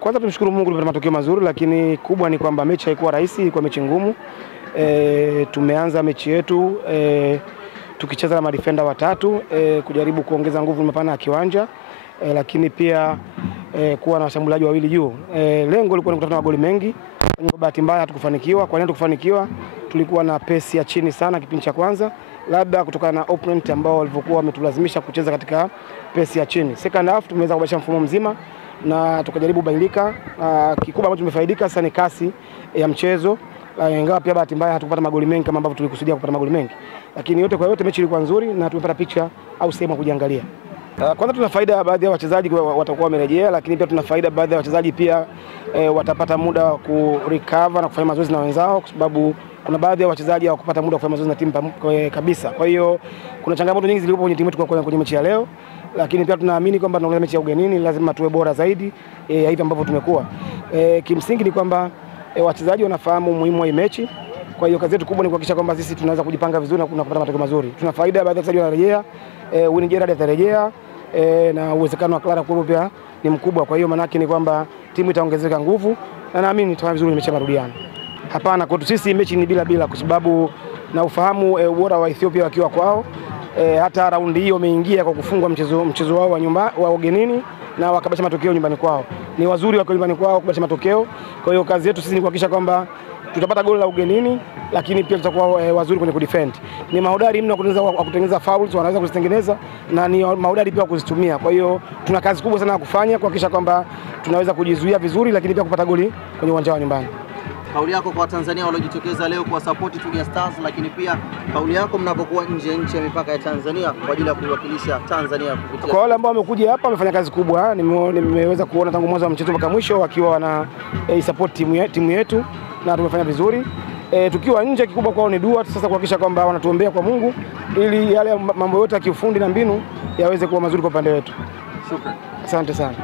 Kwanza tumshukuru Mungu tulipata matokeo mazuri, lakini kubwa ni kwamba mechi haikuwa rahisi, ilikuwa mechi ngumu. Tumeanza mechi yetu tukicheza na madefender watatu, kujaribu kuongeza nguvu mapana ya kiwanja, lakini pia kuwa na washambuliaji wawili juu. Lengo lilikuwa ni kutafuta magoli mengi. Kwa bahati mbaya hatukufanikiwa. Kwa nini hatukufanikiwa? Tulikuwa na pesi ya chini sana kipindi cha kwanza, labda kutokana na opponent ambao walivyokuwa wametulazimisha kucheza katika pesi ya chini. Second half tumeweza kubadilisha mfumo mzima na tukajaribu kubadilika. Kikubwa ambacho tumefaidika sasa ni kasi ya mchezo, ingawa pia bahati mbaya hatukupata magoli mengi kama ambavyo tulikusudia kupata magoli mengi, lakini yote kwa yote mechi ilikuwa nzuri na tumepata picha au sehemu ya kujiangalia. Kwanza tuna faida baadhi ya wachezaji watakuwa wamerejea, lakini pia tuna faida baadhi ya wachezaji pia watapata muda wa kurecover na kufanya mazoezi na wenzao, kwa sababu kuna baadhi ya wachezaji hawakupata muda wa kufanya mazoezi na timu kabisa. Kwa hiyo kuna changamoto nyingi zilizopo kwenye timu yetu kwenye mechi ya leo, lakini pia tunaamini kwamba tunaongeza mechi ya ugenini lazima tuwe bora zaidi ya hivi ambavyo tumekuwa. Kimsingi ni kwamba wachezaji wanafahamu umuhimu wa hii mechi. Kwa hiyo kazi yetu kubwa ni kuhakikisha kwamba sisi tunaweza kujipanga vizuri na kupata matokeo mazuri. Tuna faida baadhi ya wachezaji wanarejea, Winnie Gerald atarejea, na uwezekano wa Clara kuwepo pia ni mkubwa. Kwa hiyo maana yake ni kwamba timu itaongezeka nguvu na naamini tutafanya vizuri mechi ya marudiano. Hapana, kwetu sisi mechi ni bila kwa sababu na ufahamu ubora wa Ethiopia wakiwa kwao. Hata raundi hiyo wameingia kwa kufungwa mchezo wao wa ugenini na wakabadilisha matokeo nyumbani kwao. Ni wazuri wako nyumbani kwao kubadilisha matokeo. Kwa hiyo kazi yetu sisi ni kuhakikisha kwamba tutapata goli la ugenini, lakini pia tutakuwa wazuri kwenye kudefend. Ni mahodari mno kutengeneza fouls, wanaweza kuzitengeneza na ni mahodari pia kuzitumia. Kwa hiyo tuna kazi kubwa sana ya kufanya kuhakikisha kwamba tunaweza kujizuia vizuri, lakini pia kupata goli kwenye uwanja wa nyumbani. Kauli yako kwa Tanzania waliojitokeza leo kwa support Twiga Stars, lakini pia kauli yako mnapokuwa nje ya mipaka ya Tanzania kwa ajili ya kuwakilisha Tanzania kupitia. Kwa wale ambao wamekuja hapa wamefanya kazi kubwa. Nimeweza kuona tangu mwanzo wa mchezo mpaka mwisho wakiwa wana support timu yetu na tumefanya vizuri. Tukiwa nje kikubwa kwao ni dua sasa kuhakikisha kwamba wanatuombea kwa Mungu ili yale mambo yote ya kiufundi na mbinu yaweze kuwa mazuri kwa upande wetu. Shukrani. Asante sana.